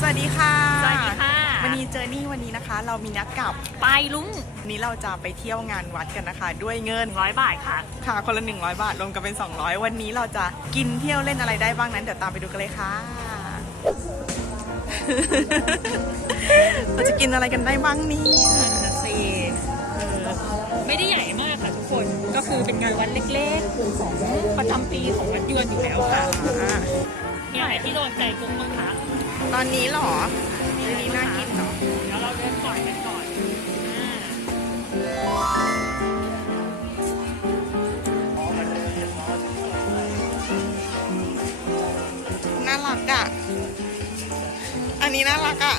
สวัสดีค่ะ สวัสดีค่ะ วันนี้เจอนี่วันนี้นะคะ เรามีนัดกับไปลุงวันนี้เราจะไปเที่ยวงานวัดกันนะคะ ด้วยเงินร้อยบาทค่ะ ค่ะ คนละ 100 บาทรวมกันเป็น 200 วันนี้เราจะกินเที่ยวเล่นอะไรได้บ้างนั้นเดี๋ยวตามไปดูกันเลยค่ะ เราจะกินอะไรกันได้บ้างเนี่ยสีไม่ได้ใหญ่มากค่ะทุกคน ก็คือเป็นงานวัดเล็กๆของประจำปีของวัดยวนอยู่แล้วค่ะอ่ามีอะไรที่โดนใจกุ้งบ้างคะ ตอนนี้เหรอเรื่องนี้น่ากินเนาะเดี๋ยวเราเดินก่อนกันก่อนอ่าน่ารักอะ อันนี้น่ารักอะ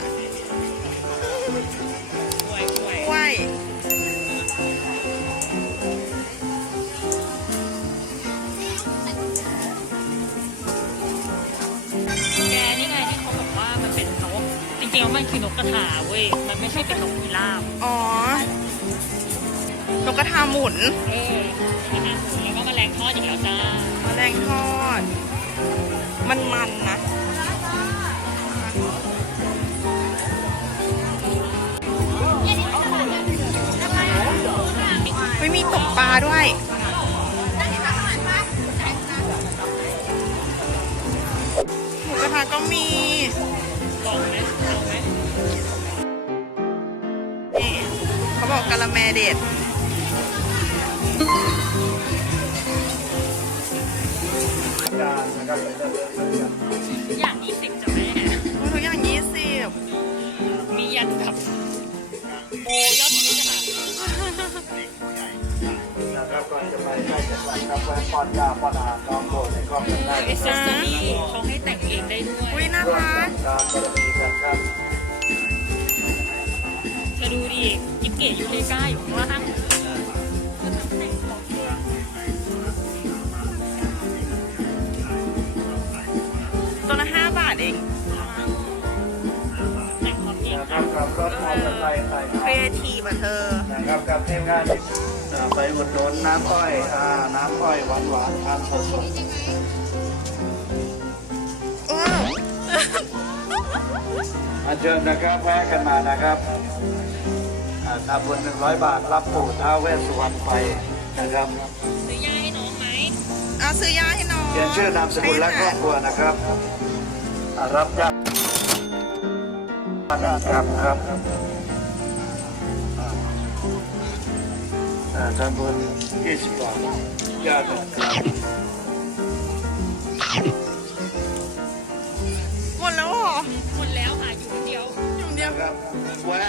ริงๆแล้วมันคือนกกระถาเว้ย มันไม่ใช่เป็นนกพิราบอ๋อนกกระทาหมุนเออนะคะแล้วก็แมลงทอดอีกแล้วจ้าแมลงทอด มันมันนะไม่มีตกปลาด้วยหมูกระทะก็มี ลองไหมลองไหมนี่เขาบอกกะละแมเด็ดอย่าง ปให้จังหวัดครับแวะป้อนยาป้อนอาหารน้องโบในครอบครัวได้เอเซสซอรี่เขาให้แต่งเองได้ด้วอุ้ยยน่าร่วมรักักบการบารมีกันครับจะดูดิยิปเก๋ยูเลกาอยู่ข้างล่างตัวละห้าบาทเองแต่งของเองนะคค่ะรับกับรถมอเตอร์ไซค์ใส่ครีเอทีฟอะเธอ นะครับกับทีมงานเอ่อไปอุดหนุนน้ำอ้อยอ่าน้ำอ้อยหวานหวานๆทานสดสดเออๆอันเชิญนะครับแวะกันมานะครับอ่าทำบุญหนึ่งร้อยบาทรับปู่ท้าวเวสสุวรรณไปนะครับซื้อยาให้น้องไหมเอาซื้อยาให้น้องเขียนชื่อนามสกุลและครอบครัวนะครับอ่ารับยาครับครับ อ่าทำบุญยี่สิบบาทยาดหมดแล้วเหรอหมดแล้วค่ะอยู่คนเดียว อย่างเดียวครับแวะ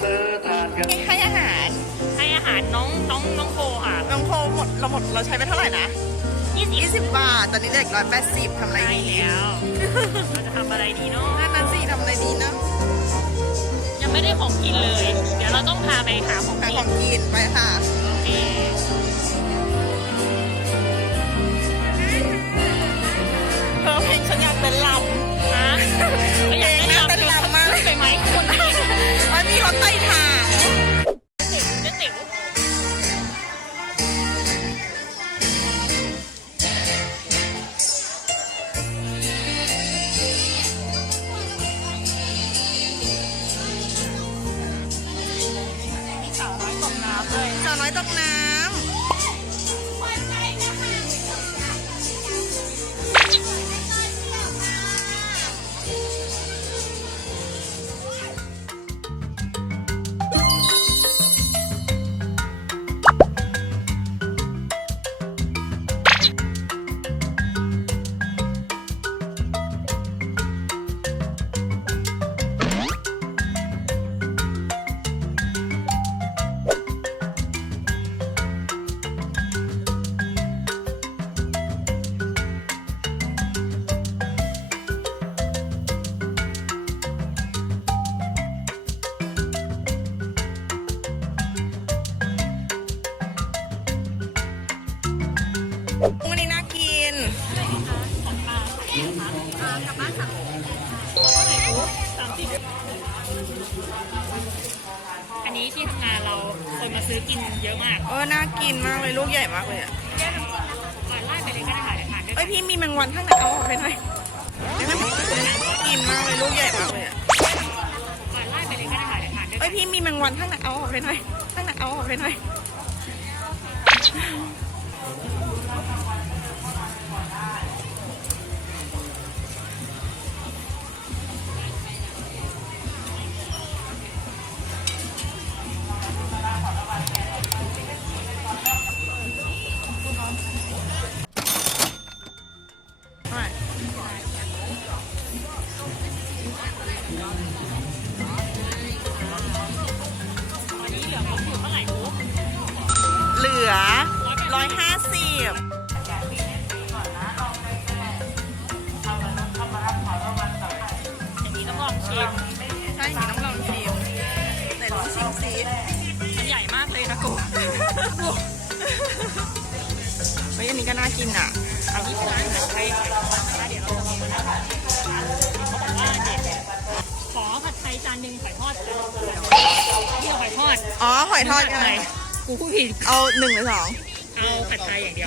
ซื้อทานกันให้อาหาร ให้อาหารน้องน้องน้องโคค่ะ น้องโคหมดเราหมดเราใช้ไปเท่าไหร่นะยี่สิบ20บาท ตอนนี้เด็กร้อยแปดสิบทำอะไรดีแล้ว เราจะทำอะไรดีเนาะนั่นนั่นสิทำอะไรดีเนาะยังไม่ได้ของกินเลย เดี๋ยวเราต้องพาไปหาของกิของกินไปค่ะ เคเธอเพลงฉันอยากเป็นลฮะก็อยากได้ วันนี้น่ากินอันนี้ที่ทำงานเราคนมาซื้อกินเยอะมากเออน่ากินมากเลยลูกใหญ่มากเลยอะอ่านไล่ไปเลยก็ได้ค่ะเดี๋ยวทานด้วยเอ้ยพี่มีแมงวันข้างในเอาออกไปหน่อยได้ไหมกินมากเลยลูกใหญ่มากเลยอะมาไล่ไปเลยก็ได้ค่ะเดี๋ยวทานด้วยเอ้ยพี่มีแมงวันข้างหน้าเอาออกไปหน่อยข้างหน้าเอาออกไปหน่อย อันนี้ก็น่ากินอะเอาที่ร้านผัดไทยเดี๋ยวเราจะมีเขาบอกว่าเด็ดขอผัดไทยจานหนึ่งไข่ทอดเที่ยวไข่ทอด อ๋อหอยทอดผักันไทยกูพูดผิด เอาหนึ่งหรือสองเอาผัดไทยอย่างเดียว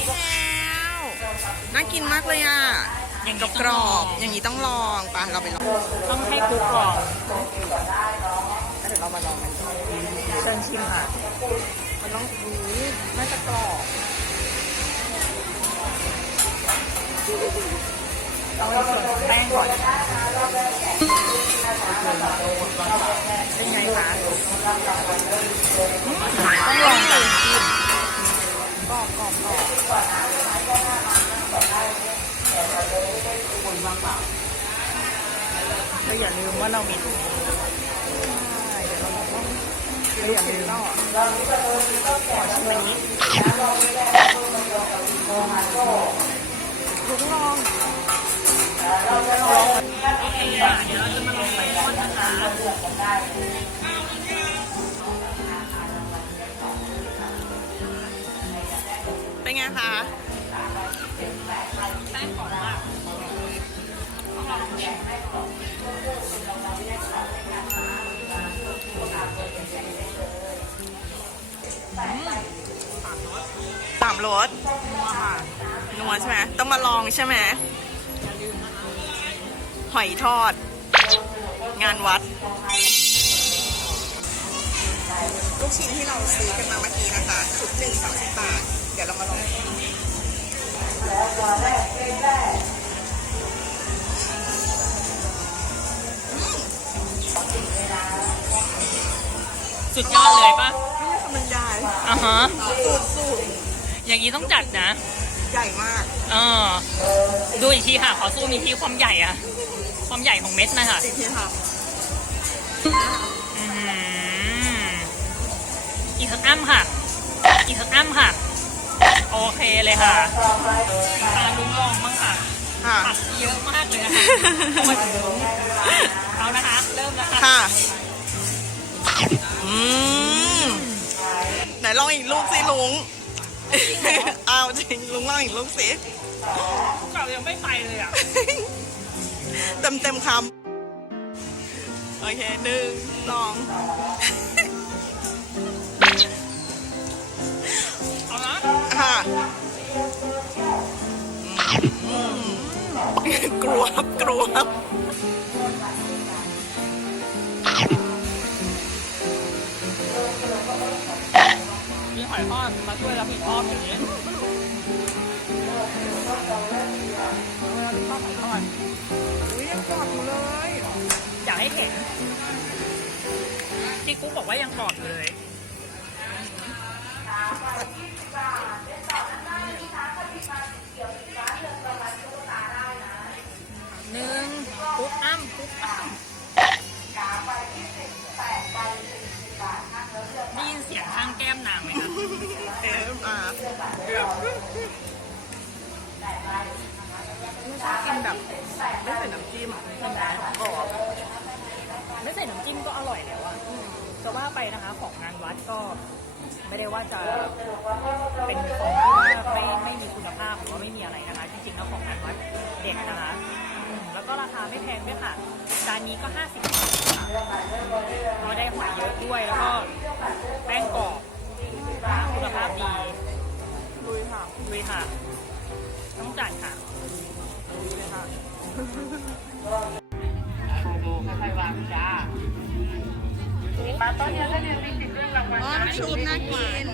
กรอบๆอย่างนี้ต้องลองปะเราไปลองต้องให้กูกรอบเดี๋ยวเรามาลองกันเชิญชิมค่ะ มันต้องอู้น่าจะกรอบต้องในส่วนของแป้งก่อนเป็นไงคะอืมต้องลองกันกรอบกรอบกรอบ เราอย่าลืมว่าเรามีใช่เดี๋ยวเราต้องเราอย่าลืมก็ขอชิมอันนี้ลุงลองโอเคอะเดี๋ยวเราจะมาลองไข่ทอดนะคะเป็นไงคะแป้งกรอบมาก รสนัวใช่ไหมต้องมาลองใช่ไหมหอยทอด งานวัด ลูกชิ้นที่เราซื้อกันมาเมื่อกี้นะคะชุดหนึ่งสามสิบบาท เดี๋ยวเรามาลองสุดยอดเลยปะไม่ใช่คำบรรยายอ่าฮะสูตรสูตร อย่างนี้ต้องจัดนะ ใหญ่มากเออ ดูอีกทีค่ะ ขอซูมอีกทีความใหญ่อะความใหญ่ของเม็ดนะคะสิทีค่ะอืมอีกสักอ้ำค่ะ อีกสักอ้ำค่ะ โอเคเลยค่ะตาลุงลองบ้างค่ะค่ะ ผักเยอะมากเลยนะคะเอามาถึงเอานะคะ เริ่มนะคะค่ะ อืม ไหนลองอีกลูกสิลุงเอาจริงลุงลองอีกลูกสิเก่ายังไม่ไปเลยอะ เต็มเต็มๆคำโอเคหนึ่งสองเอานะค่ะอืมกรวบกรว บมีหอยทอดมาช่วยรับผิดชอบอย่างนี้อนทอดของทอดอุ้ยยังกรอบอยู่เลย อยากให้เห็นที่กุ๊กบอกว่ายังกรอบอยู่เลย กินแบบไม่ใส่น้ำจิ้มกินแบบกรอบไม่ใส่น้ำจิ้มก็อร่อยแล้วอะจะว่าไปนะคะของงานวัดก็ไม่ได้ว่าจะเป็นของที่ว่าไม่ไม่มีคุณภาพหรือว่าไม่มีอะไรนะคะจริงๆแล้วของงานวัดเด็กนะคะอืมแล้วก็ราคาไม่แพงด้วยค่ะจานนี้ก็ 50บาทค่ะก็ได้หอยเยอะด้วยแล้วก็แป้งกรอบนะคะคุณภาพดีลุยค่ะลุยค่ะ ต้องจ่ายค่ะ ลุยเลยค่ะดูค่อยๆวางจ้ามาต้นนี้ก็ยังมีสิทธิ์เรื่องรางวัลอ๋อน้ำซุปน่ากิน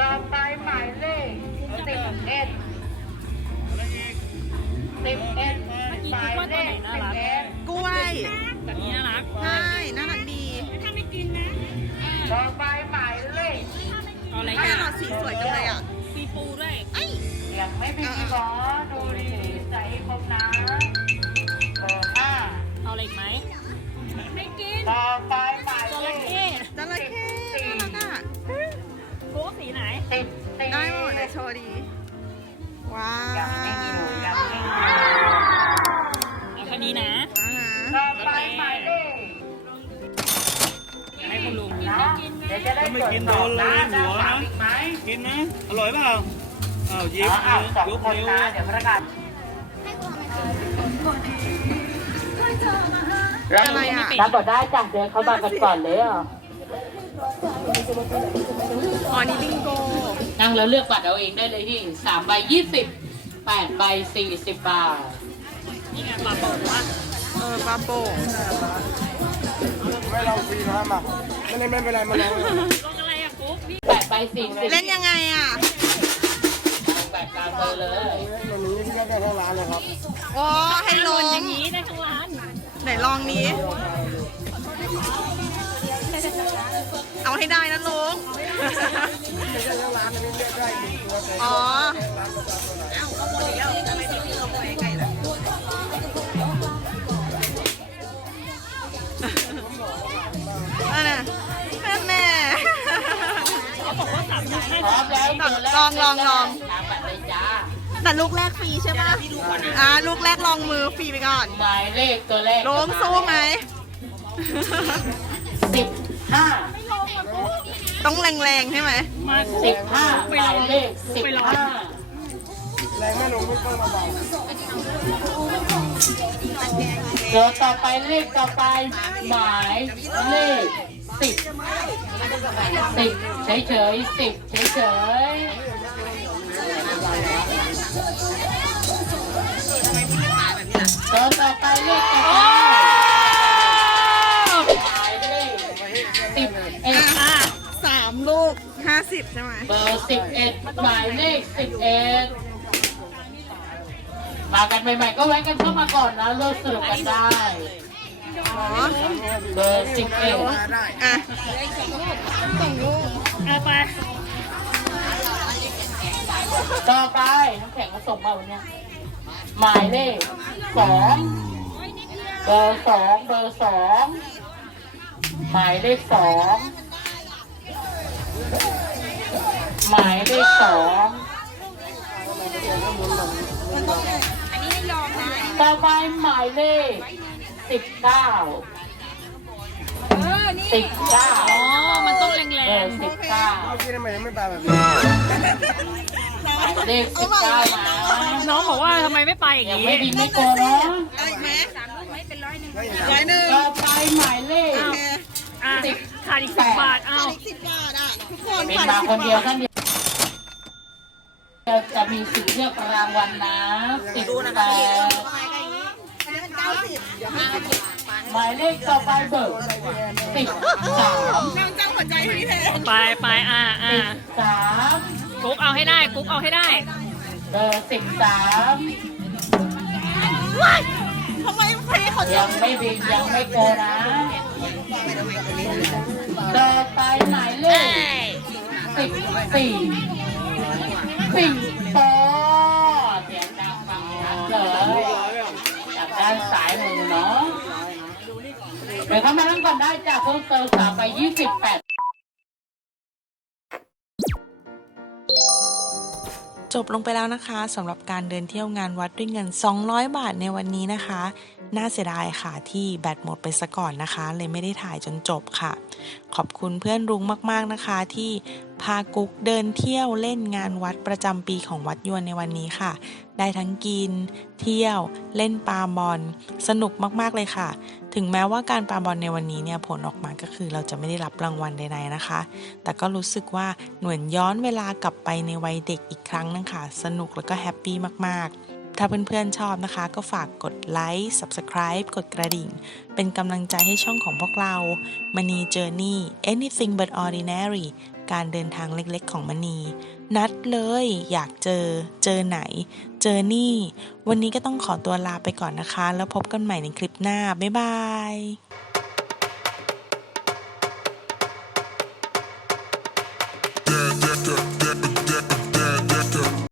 ต่อไปหมายเลขสิบเอ็ดสิบเอ็ดหมายเลขสิบเอ็ดกล้วย แต่นี้น่ารัก ใช่ น่ารักดี ต่อไป ดี๋ยวจะได้ไม่ตรวจกินสโดอบนเลนะยหัวจะนะอีกไหมกินนะอร่อยเปล่าอ้าวยิ้มอ้าวสองยกคนนิ้วนะเดี๋ยวประกาศอะไรอะรับบทได้จ้ะเดินเข้ามากันก่อนเลยอะอ๋อนี่บิงโก นั่งแล้วเลือกบัตรเอาเองได้เลยที่สามใบยี่สิบแปดใบสี่สิบบาท นี่ไงปลาโป่งว่าเออปลาโป่ง ไม่ลองฟรีนะมาไม่ได้ไม่เป็นไรมาลองลงอะไรอะกุ๊กพี่แปดใบสี่สิบเล่นยังไงอะแปดตามเบอร์เลยวันนี้ที่ได้เข้าร้านเลยครับอ๋อให้ลโดนงอย่างนี้ได้ทั้งร้านไหนลองนี้ เอาให้ได้นะลุงอ๋อ ล้วเบอร์แรกลองลองลองตามบัตรเลยจ้าแต่ลูกแรกฟรีใช่ปะอ่าลูกแรกลองมือฟรีไปก่อนหมายเลขตัวแรกลุงสู้ไหมสิบห้าต้องแรงๆใช่ไหมมาสิบห้าหมายเลขสิบห้าแรงไม่ลงไม่ต้องมาเบาเดี๋ยวต่อไปเลขต่อไปหมายเลข สิบสิบเฉยเฉยๆสิบเฉยเฉยๆตัวต่อไปเลขต่อไปหมายเลขสิบเอ็ดอะสามลูกห้าสิบใช่ไหมเบอร์สิบเอ็ดหมายเลขสิบเอ็ดมากันใหม่ๆก็แวะกันเข้ามาก่อนนะเลิกสนุกกันได้ อ๋อเบอร์สิบเอ็ดอะสองลูกเอาไป ต่อไปน้ำแข็งมาส่งมาวันเนี้ยหมายเลขสองเบอร์สองเบอร์สองหมายเลขสองหมายเลขสองต่อไปหมายเลข สิบเก้าสิบเก้าอ๋อ มันต้องแรเบองร์สิบเก้ากินทำไมยังไม่ไปแบบนี้หมายเลขสิบเก้านะๆน้องบอกว่าทำไมไม่ไปอย่างยังนี้ไม่ดีไม่โกงนะได้ไหมสามลูกไหมเป็นร้อยหนึ่งร้อยหนึ่งต่อไปหมายเลขโอเคอะขาดอีกสิบบาทเอ้าอีกสิบบาทอะทุกคนเป็นผ่านมาสิบคนเดียวบาทท่านเดียวจะมีสิทธิ์เลือกรางวัลนะสิบแปด หมายเลขต่อไปเบิกสิบสามแม่งจ้างหัวใจให้พี่แทนไปไปอะอะสิบสามกุ๊กเอาให้ได้ กุ๊กเอาให้ได้ เบอร์สิบสามทำไมเพลงเขาจะยังไม่บินยังไม่เกินะต่อไปหมายเลขสิบสี่สิงโตเสียงดังฟังชัดเลย ด้านซ้ายมือเนาะเดี๋ยวเข้ามานั่งก่อนได้จากเพิ่มเติมสามไปยี่สิบแปดจบลงไปแล้วนะคะสำหรับการเดินเที่ยวงานวัดด้วยเงิน 200 บาทในวันนี้นะคะ น่าเสียดายค่ะที่แบตหมดไปซะก่อนนะคะ เลยไม่ได้ถ่ายจนจบค่ะ ขอบคุณเพื่อนรุ้งมากๆนะคะ ที่พากุ๊กเดินเที่ยวเล่นงานวัดประจำปีของวัดยวนในวันนี้ค่ะ ได้ทั้งกิน เที่ยว เล่นปาบอลสนุกมากๆเลยค่ะ ถึงแม้ว่าการปาบอลในวันนี้เนี่ยผลออกมาก็คือเราจะไม่ได้รับรางวัลใดๆนะคะ แต่ก็รู้สึกว่าเหมือนย้อนเวลากลับไปในวัยเด็กอีกครั้งนึงค่ะ สนุกแล้วก็แฮปปี้มากๆ ถ้าเพื่อนๆชอบนะคะ ก็ฝากกดไลค์ Subscribe กดกระดิ่ง เป็นกำลังใจให้ช่องของพวกเราม n นี Journey Anything but Ordinary การเดินทางเล็กๆของมณี นัดเลยอยากเจอ เจอไหน เจอนี่ วันนี้ก็ต้องขอตัวลาไปก่อนนะคะ แล้วพบกันใหม่ในคลิปหน้า บ๊ายบาย